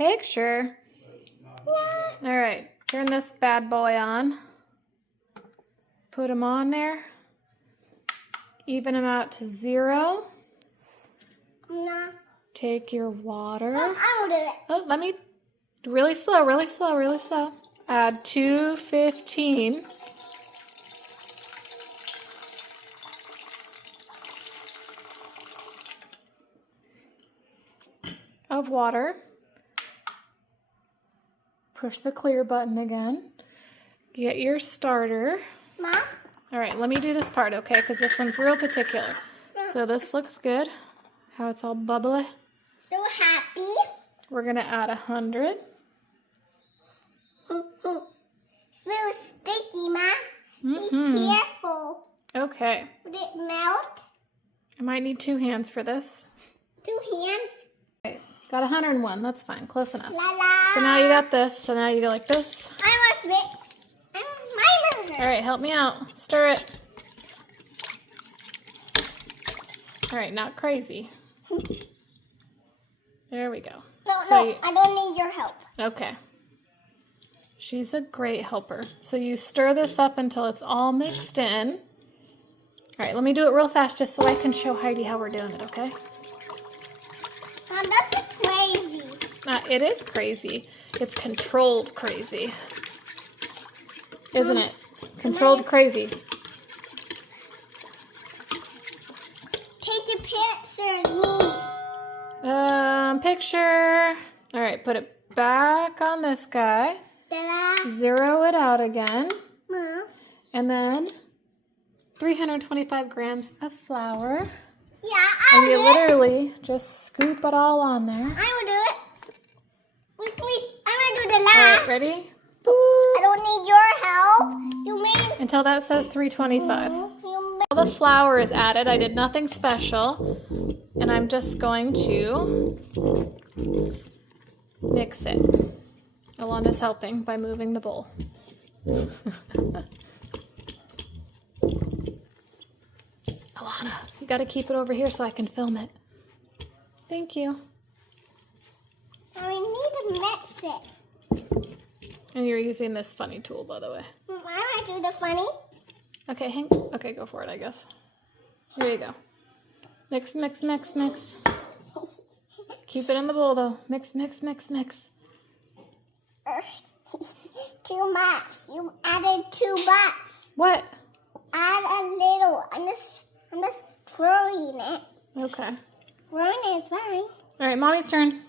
Picture? Yeah. All right, turn this bad boy on. Put them on there. Even them out to 0. No. Take your water. Oh, I will do it. Oh, let me, really slow, really slow, really slow. Add 215. Of water. Push the clear button again. Get your starter. Mom? All right, let me do this part, okay? Because this one's real particular. So this looks good. How it's all bubbly. So happy. We're gonna add 100. Smells sticky, Mom. Be careful. Okay. Would it melt? I might need 2 hands for this. 2 hands. Okay, got 101. That's fine. Close enough. La la. So now you got this. So now you go like this. I must mix. I'm my burger. All right, help me out. Stir it. All right, not crazy. There we go. No, I don't need your help. Okay. She's a great helper. So you stir this up until it's all mixed in. All right, let me do it real fast just so I can show Heidi how we're doing it, okay? Mom, that's crazy. It is crazy. It's controlled crazy. Isn't it? Controlled crazy. Take a picture of me. Picture. All right, put it back on this guy. Ta-da. Zero it out again. Mom. And then 325 grams of flour. Yeah, And I'll you do it. literally just scoop it all on there. I will do it. Wait, please. I'm going to do the All last. right, ready? I don't need your help. You mean? Until that says 325. You All the flour is added. I did nothing special. And I'm just going to mix it. Alana's helping by moving the bowl. Alana, you got to keep it over here so I can film it. Thank you. I need to mix it. And you're using this funny tool, by the way. I'm going to do the funny. Okay, okay, go for it, I guess. Here you go. Mix, mix, mix, mix. Keep it in the bowl, though. Mix, mix, mix, mix. Too much. You added too much. What? Add a little. I'm just throwing it. Okay. Throwing it is fine. All right, Mommy's turn.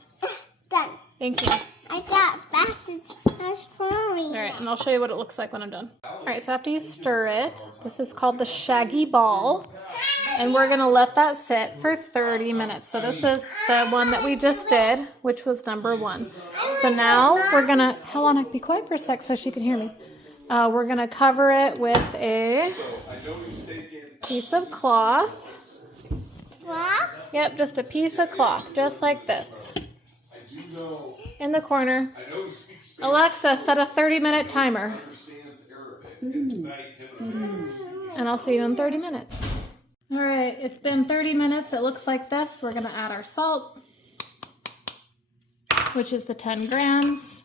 Done. Thank you. I got fast as I was throwing. All right, and I'll show you what it looks like when I'm done. All right, so after you stir it, this is called the shaggy ball. And we're gonna let that sit for 30 minutes. So this is the one that we just did, which was number 1. So now we're gonna, Helena, be quiet for a sec so she can hear me. We're gonna cover it with a piece of cloth. What? Yep, just a piece of cloth, just like this. In the corner. Alexa, set a 30-minute timer. And I'll see you in 30 minutes. All right, it's been 30 minutes. It looks like this. We're gonna add our salt, which is the 10 grams,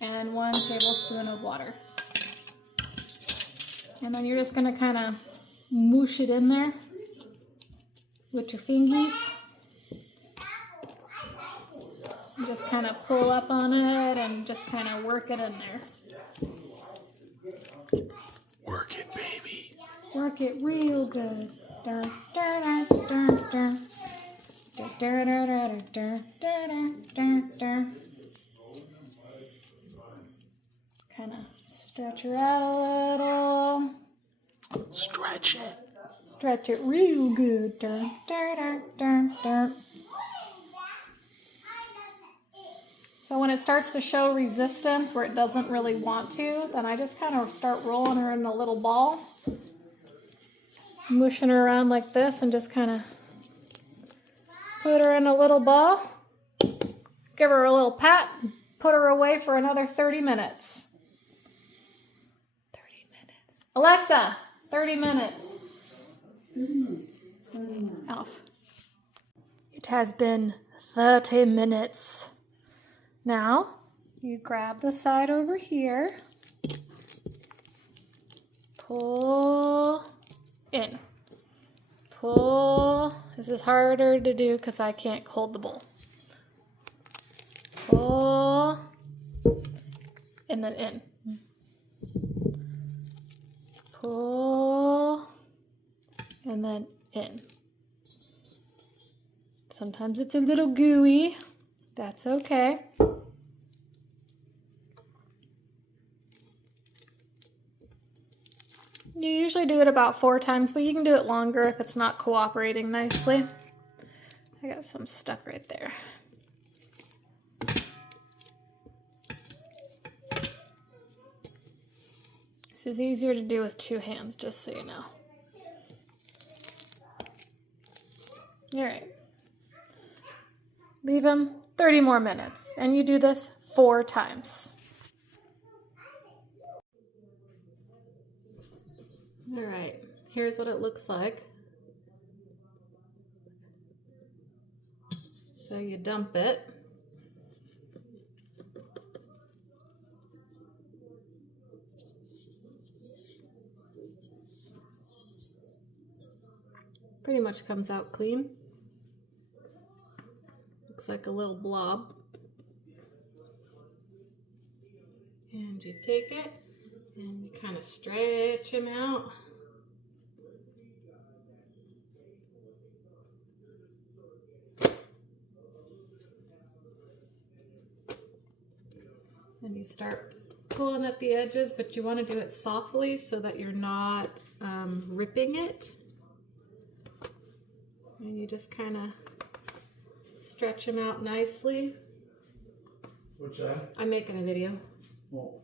and 1 tablespoon of water. And then you're just gonna kind of moosh it in there with your fingies. You just kind of pull up on it and just kind of work it in there. Work it, baby. Work it real good. Dun, dun, dun, dun, dun. Dun, dun, dun, dun, dun, dun, dun, dun. Kind of stretch her out a little. Stretch it. Stretch it real good. Dun, dun, dun, dun, dun. So when it starts to show resistance where it doesn't really want to, then I just kind of start rolling her in a little ball. Mushing her around like this and just kind of put her in a little ball. Give her a little pat. Put her away for another 30 minutes. 30 minutes. Alexa, 30 minutes. 30 minutes. Starting now. Off. It has been 30 minutes. Now you grab the side over here, pull in, pull. This is harder to do because I can't hold the bowl. Pull, and then in. Pull, and then in. Sometimes it's a little gooey. That's okay. You usually do it about 4 times, but you can do it longer if it's not cooperating nicely. I got some stuck right there. This is easier to do with 2 hands, just so you know. All right. Leave them 30 more minutes, and you do this 4 times. All right, here's what it looks like. So you dump it. Pretty much comes out clean. Looks like a little blob. And you take it and you kind of stretch him out. And you start pulling at the edges, but you want to do it softly so that you're not ripping it. And you just kind of stretch them out nicely. What's that? I'm making a video. Oh.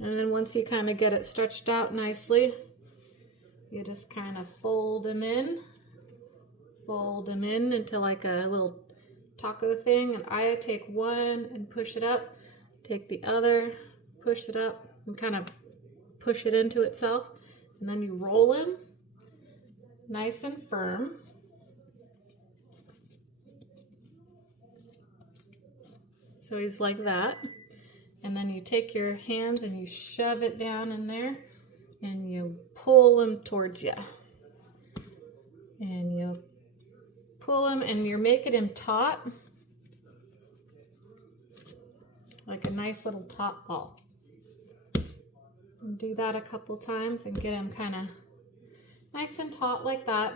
And then once you kind of get it stretched out nicely, you just kind of fold them in into like a little taco thing. And I take one and push it up, take the other, push it up, and kind of push it into itself. And then you roll him nice and firm. So he's like that. And then you take your hands and you shove it down in there and you pull him towards you. And you pull him and you're making him taut. Like a nice little taut ball. And do that a couple times and get him kind of nice and taut like that.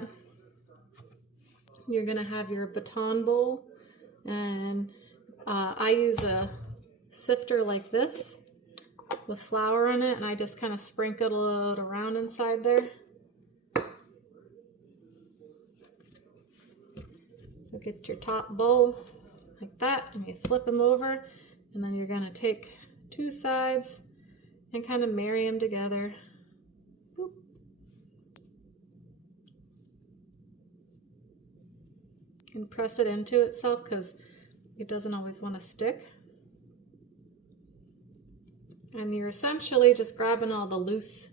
You're gonna have your baton bowl, and I use a sifter like this with flour in it, and I just kind of sprinkle it around inside there. So get your top bowl like that, and you flip them over, and then you're gonna take 2 sides and kind of marry them together. Boop. And press it into itself because it doesn't always want to stick. And you're essentially just grabbing all the loose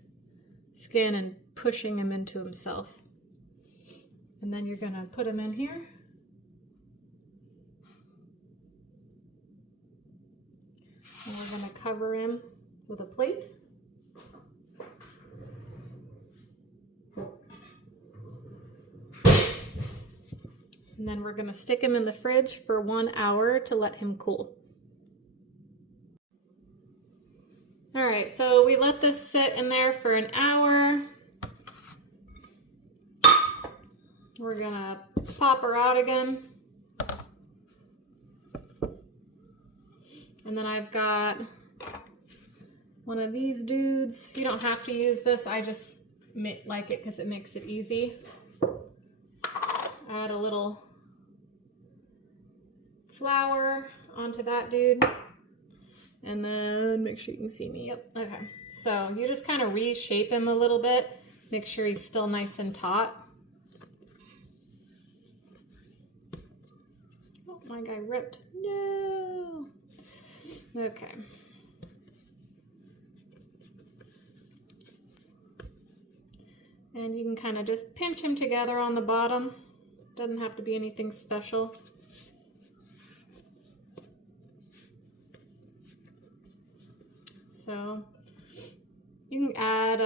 skin and pushing him into himself. And then you're gonna put him in here. And we're gonna cover him with a plate. And then we're gonna stick him in the fridge for 1 hour to let him cool. All right, so we let this sit in there for an hour. We're gonna pop her out again. And then I've got one of these dudes. You don't have to use this. I just like it because it makes it easy. Add a little flour onto that dude. And then make sure you can see me. Yep, okay. So you just kind of reshape him a little bit. Make sure he's still nice and taut. Oh, my guy ripped. No. Okay. And you can kind of just pinch him together on the bottom. Doesn't have to be anything special. So you can add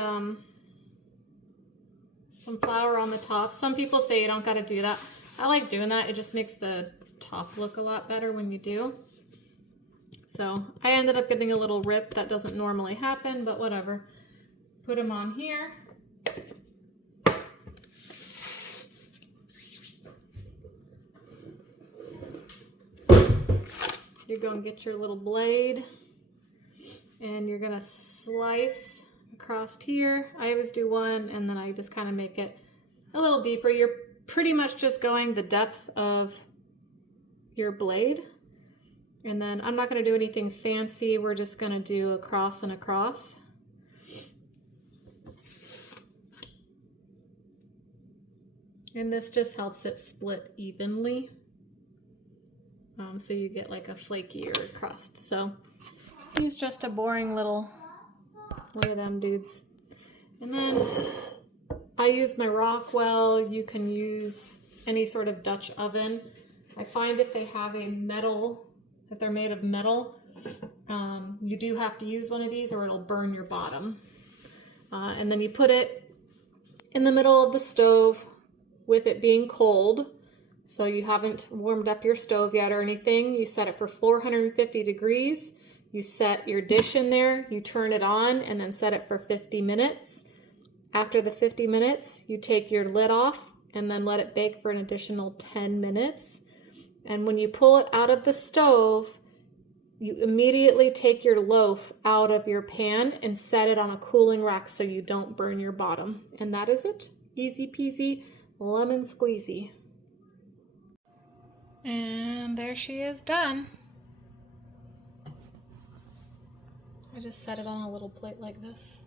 some flour on the top. Some people say you don't got to do that. I like doing that. It just makes the top look a lot better when you do. So I ended up getting a little rip. That doesn't normally happen, but whatever. Put them on here. You're going to get your little blade and you're going to slice across here. I always do one and then I just kind of make it a little deeper. You're pretty much just going the depth of your blade. And then I'm not going to do anything fancy. We're just going to do across and across. And this just helps it split evenly. So you get like a flakier crust. So he's just a boring little one of them dudes. And then I use my Rockwell. You can use any sort of Dutch oven. I find if they have a metal, if they're made of metal, you do have to use one of these or it'll burn your bottom. And then you put it in the middle of the stove with it being cold. So you haven't warmed up your stove yet or anything. You set it for 450 degrees. You set your dish in there, you turn it on, and then set it for 50 minutes. After the 50 minutes, you take your lid off and then let it bake for an additional 10 minutes. And when you pull it out of the stove, you immediately take your loaf out of your pan and set it on a cooling rack so you don't burn your bottom. And that is it. Easy peasy, lemon squeezy. And there she is done. I just set it on a little plate like this.